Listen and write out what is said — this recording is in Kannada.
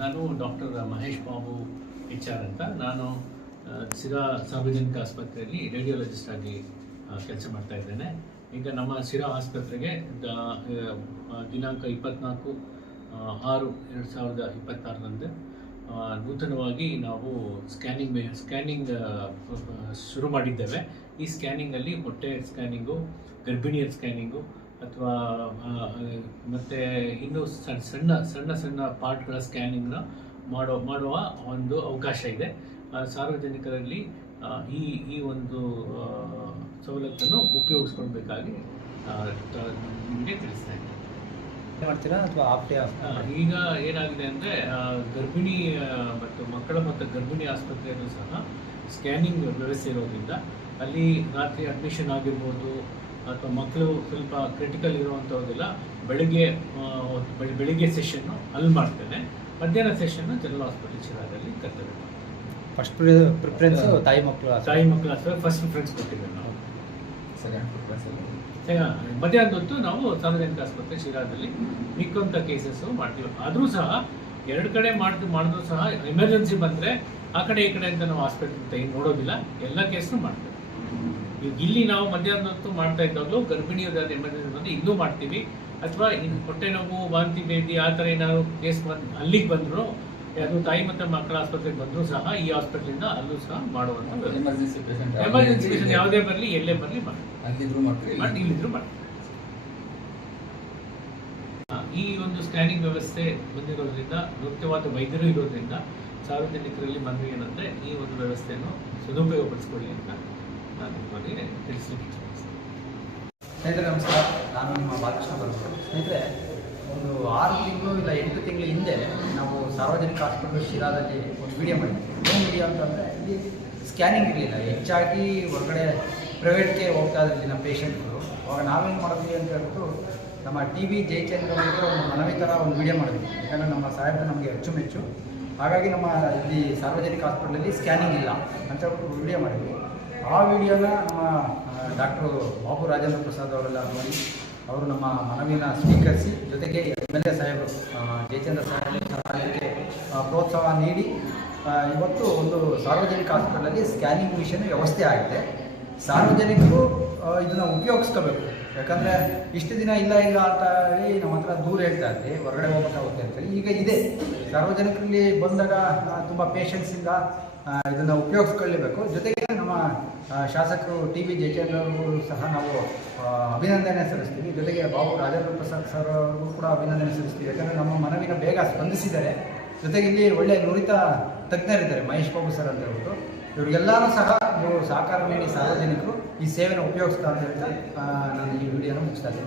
ನಾನು ಡಾಕ್ಟರ್ ಮಹೇಶ್ ಬಾಬು HR ಅಂತ. ನಾನು ಸಿರಾ ಸಾರ್ವಜನಿಕ ಆಸ್ಪತ್ರೆಯಲ್ಲಿ ರೇಡಿಯೋಲಜಿಸ್ಟ್ ಆಗಿ ಕೆಲಸ ಮಾಡ್ತಾ ಇದ್ದೇನೆ. ಈಗ ನಮ್ಮ ಸಿರಾ ಆಸ್ಪತ್ರೆಗೆ ದಿನಾಂಕ 24/6/2026 ನೂತನವಾಗಿ ನಾವು ಸ್ಕ್ಯಾನಿಂಗ್ ಶುರು ಮಾಡಿದ್ದೇವೆ. ಈ ಸ್ಕ್ಯಾನಿಂಗಲ್ಲಿ ಹೊಟ್ಟೆ ಸ್ಕ್ಯಾನಿಂಗು, ಗರ್ಭಿಣಿಯರ ಸ್ಕ್ಯಾನಿಂಗು ಅಥವಾ ಮತ್ತು ಇನ್ನೂ ಸಣ್ಣ ಪಾರ್ಟ್ಗಳ ಸ್ಕ್ಯಾನಿಂಗ್ನ ಮಾಡುವ ಒಂದು ಅವಕಾಶ ಇದೆ. ಸಾರ್ವಜನಿಕರಲ್ಲಿ ಈ ಒಂದು ಸವಲತ್ತನ್ನು ಉಪಯೋಗಿಸ್ಕೊಳ್ಬೇಕಾಗಿ ನಿಮಗೆ ತಿಳಿಸ್ತಾ ಇದ್ದೀನಿ. ಮಾಡ್ತೀರಾ ಅಥವಾ ಈಗ ಏನಾಗಿದೆ ಅಂದರೆ ಗರ್ಭಿಣಿ ಮತ್ತು ಗರ್ಭಿಣಿ ಆಸ್ಪತ್ರೆಯಲ್ಲೂ ಸಹ ಸ್ಕ್ಯಾನಿಂಗ್ ವ್ಯವಸ್ಥೆ ಇರೋದ್ರಿಂದ ಅಲ್ಲಿ ರಾತ್ರಿ ಅಡ್ಮಿಷನ್ ಆಗಿರ್ಬೋದು ಅಥವಾ ಮಕ್ಕಳು ಸ್ವಲ್ಪ ಕ್ರಿಟಿಕಲ್ ಇರುವಂಥದ್ದೆಲ್ಲ ಬೆಳಿಗ್ಗೆ ಸೆಷನ್ನು ಅಲ್ಲಿ ಮಾಡ್ತೇನೆ. ಮಧ್ಯಾಹ್ನ ಸೆಷನ್ನು ಜನರಲ್ ಹಾಸ್ಪಿಟಲ್ ಶಿರಾದಲ್ಲಿ ಕರ್ತವ್ಯ. ಫಸ್ಟ್ ಪ್ರಿಫರೆನ್ಸ್ ತಾಯಿ ಮಕ್ಕಳು ಆಸ್ಪತ್ರೆ ಫಸ್ಟ್ ಪ್ರಿಫರೆನ್ಸ್ ಕೊಟ್ಟಿದ್ದೇವೆ ನಾವು. ಸೆಕೆಂಡ್ ಪ್ರಿಫರೆನ್ಸ್ ಮಧ್ಯಾಹ್ನದ ಹೊತ್ತು ನಾವು ಸಾರ್ವಜನಿಕ ಆಸ್ಪತ್ರೆ ಶಿರಾದಲ್ಲಿ ಮಿಕ್ಕಂಥ ಕೇಸಸ್ಸು ಮಾಡ್ತೀವಿ. ಆದರೂ ಸಹ ಎರಡು ಕಡೆ ಮಾಡಿದ್ರು ಸಹ ಎಮರ್ಜೆನ್ಸಿ ಬಂದರೆ ಆ ಕಡೆ ಈ ಕಡೆ ಅಂತ ನಾವು ಹಾಸ್ಪಿಟಲ್ ನೋಡೋದಿಲ್ಲ, ಎಲ್ಲ ಕೇಸ್ನು ಮಾಡ್ತೇವೆ. ಈಗ ಇಲ್ಲಿ ನಾವು ಮಧ್ಯಾಹ್ನದ ಹೊತ್ತು ಮಾಡ್ತಾ ಇದ್ದಾಗಲೂ ಗರ್ಭಿಣಿಯದಾದ ಎಮರ್ಜೆನ್ಸಿ ಬಂದು ಇಲ್ಲೂ ಮಾಡ್ತೀವಿ. ಅಥವಾ ಇನ್ನು ಹೊಟ್ಟೆ ನೋವು, ವಾಂತಿ ಭೇದಿ ಆ ಥರ ಏನಾದ್ರು ಕೇಸ್ ಅಲ್ಲಿಗೆ ಬಂದರೂ, ಅದು ತಾಯಿ ಮತ್ತು ಮಕ್ಕಳ ಆಸ್ಪತ್ರೆಗೆ ಬಂದರೂ ಸಹ ಈ ಹಾಸ್ಪಿಟ್ಲಿಂದ ಅಲ್ಲೂ ಸಹ ಮಾಡುವಂಥ ಎಮರ್ಜೆನ್ಸಿ ಪೇಷಂಟ್ ಯಾವುದೇ ಬರಲಿ, ಎಲ್ಲೇ ಬರಲಿ ಇಲ್ಲಿದ್ರು ಮಾಡಿ. ಈ ಒಂದು ಸ್ಕ್ಯಾನಿಂಗ್ ವ್ಯವಸ್ಥೆ ಬಂದಿರೋದ್ರಿಂದ, ಮುಖ್ಯವಾದ ವೈದ್ಯರು ಇರೋದ್ರಿಂದ ಸಾರ್ವಜನಿಕರಲ್ಲಿ ಮನವಿ ಏನಂದರೆ ಈ ಒಂದು ವ್ಯವಸ್ಥೆಯನ್ನು ಸದುಪಯೋಗಪಡಿಸ್ಕೊಳ್ಳಿ ಅಂತ ನಾನು ನಿಮಗೆ ತಿಳಿಸಲಿಕ್ಕೆ ಇಚ್ಛಿಸ್ತೇನೆ. ಸ್ನೇಹಿತರೆ ನಮಸ್ಕಾರ, ನಾನು ನಿಮ್ಮ ಬಾಲಕೃಷ್ಣ ಬರಬೇಕು. ಸ್ನೇಹಿತರೆ, ಒಂದು 6 ತಿಂಗಳು ಇಲ್ಲ 8 ತಿಂಗಳ ಹಿಂದೆ ನಾವು ಸಾರ್ವಜನಿಕ ಆಸ್ಪತ್ರೆ ಶಿರಾದಲ್ಲಿ ಒಂದು ವಿಡಿಯೋ ಮಾಡಿದ್ವಿ. ಏನು ವಿಡಿಯೋ ಅಂತಂದರೆ ಇಲ್ಲಿ ಸ್ಕ್ಯಾನಿಂಗ್ ಇರಲಿಲ್ಲ. ಹೆಚ್ಚಾಗಿ ಹೊರಗಡೆ ಪ್ರೈವೇಟ್ಗೆ ಹೋಗ್ತಾ ಇರಲಿಲ್ಲ ಪೇಷಂಟ್ಗಳು. ಅವಾಗ ನಾವೇನು ಮಾಡಿದ್ವಿ ಅಂತ ಹೇಳ್ಬಿಟ್ಟು ನಮ್ಮ TV ಜಯಚಂದ್ರ ಅವರಿಗೆ ಒಂದು ಮನವಿ ಥರ ಒಂದು ವಿಡಿಯೋ ಮಾಡಿದ್ವಿ. ಯಾಕಂದರೆ ನಮ್ಮ ಸಾಹೇಬರು ನಮಗೆ ಅಚ್ಚುಮೆಚ್ಚು. ಹಾಗಾಗಿ ನಮ್ಮ ಇಲ್ಲಿ ಸಾರ್ವಜನಿಕ ಹಾಸ್ಪಿಟಲಲ್ಲಿ ಸ್ಕ್ಯಾನಿಂಗ್ ಇಲ್ಲ ಅಂತ ಹೇಳ್ಬಿಟ್ಟು ವಿಡಿಯೋ ಮಾಡಿದ್ವಿ. ಆ ವಿಡಿಯೋನ ನಮ್ಮ ಡಾಕ್ಟ್ರು ಬಾಬು ರಾಜೇಂದ್ರ ಪ್ರಸಾದ್ ಅವರೆಲ್ಲ ನೋಡಿ ಅವರು ನಮ್ಮ ಮನವಿನ ಸ್ವೀಕರಿಸಿ, ಜೊತೆಗೆ MLA ಸಾಹೇಬರು ಜಯಚಂದ್ರ ಸಾಹೇಬರು ಅದಕ್ಕೆ ಪ್ರೋತ್ಸಾಹ ನೀಡಿ ಇವತ್ತು ಒಂದು ಸಾರ್ವಜನಿಕ ಹಾಸ್ಪಿಟಲಲ್ಲಿ ಸ್ಕ್ಯಾನಿಂಗ್ ಮಿಷನ್ ವ್ಯವಸ್ಥೆ ಆಗಿದೆ. ಸಾರ್ವಜನಿಕರು ಇದನ್ನು ಉಪಯೋಗಿಸ್ಕೋಬೇಕು. ಯಾಕಂದರೆ ಇಷ್ಟು ದಿನ ಇಲ್ಲ ಅಂತ ಹೇಳಿ ನಮ್ಮ ಹತ್ರ ದೂರ ಹೇಳ್ತಾ ಇದ್ವಿ, ಹೊರಗಡೆ ಹೋಗ್ಬೇಕಾಗುತ್ತೆ ಅಂತೇಳಿ. ಈಗ ಇದೆ, ಸಾರ್ವಜನಿಕರಲ್ಲಿ ಬಂದಾಗ ತುಂಬ ಪೇಷನ್ಸಿಂದ ಇದನ್ನು ಉಪಯೋಗಿಸ್ಕೊಳ್ಳೇಬೇಕು. ಜೊತೆಗೆ ನಮ್ಮ ಶಾಸಕರು TV ಜಯಚಂದ್ರ ಅವರು ಸಹ ನಾವು ಅಭಿನಂದನೆ ಸಲ್ಲಿಸ್ತೀವಿ. ಜೊತೆಗೆ ಬಾಬು ರಾಜೇಂದ್ರ ಪ್ರಸಾದ್ ಸರ್ ಅವರು ಕೂಡ ಅಭಿನಂದನೆ ಸಲ್ಲಿಸ್ತೀವಿ. ಯಾಕಂದರೆ ನಮ್ಮ ಮನವಿನ ಬೇಗ ಸ್ಪಂದಿಸಿದ್ದಾರೆ. ಜೊತೆಗೆ ಇಲ್ಲಿ ಒಳ್ಳೆಯ ನುರಿತ ತಜ್ಞರಿದ್ದಾರೆ, ಮಹೇಶ್ ಬಾಬು ಸರ್ ಅಂತ ಹೇಳ್ಬಿಟ್ಟು. ಇವರಿಗೆಲ್ಲರೂ ಸಹ ನೀವು ಸಹಕಾರ ನೀಡಿ ಸಾರ್ವಜನಿಕರು ಈ ಸೇವೆಯನ್ನು ಉಪಯೋಗಿಸ್ತಾ ಅಂತ ಹೇಳ್ತಾ ನಾನು ಈ ವಿಡಿಯೋನ ಮುಗಿಸ್ತಾ ಇದ್ದೀನಿ.